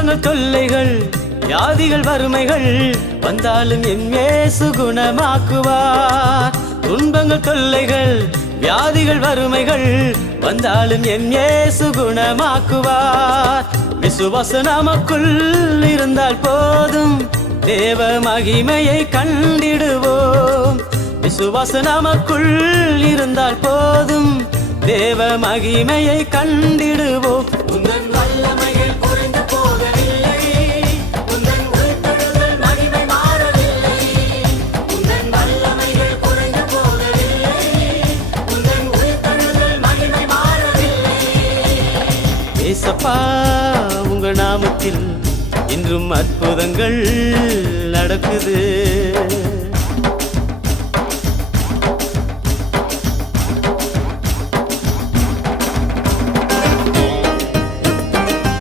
துன்பங்கள் தொல்லைகள் வியாதிகள் வறுமைகள் வந்தாலும் என் இயேசு குணமாக்குவார். துன்பங்கள் தொல்லைகள் வியாதிகள் வறுமைகள் வந்தாலும் என் இயேசு குணமாக்குவார். விசுவாச நமக்குள் இருந்தால் போதும் தேவ மகிமையை கண்டிடுவோம். விசுவாச நமக்குள் இருந்தால் போதும் தேவ மகிமையை கண்டிடுவோம். உந்தன் வல்லமைகள் குறைந்து போகவில்லை, உந்தன் உயிர்த்தெழுதல் மகிமை மாறவில்லை. உந்தன் வல்லமைகள் குறைந்து போகவில்லை, உந்தன் உயிர்த்தெழுதல் மகிமை மாறவில்லை. ஏசப்பா உங்க நாமத்தில் இன்றும் அற்புதங்கள் நடக்குது.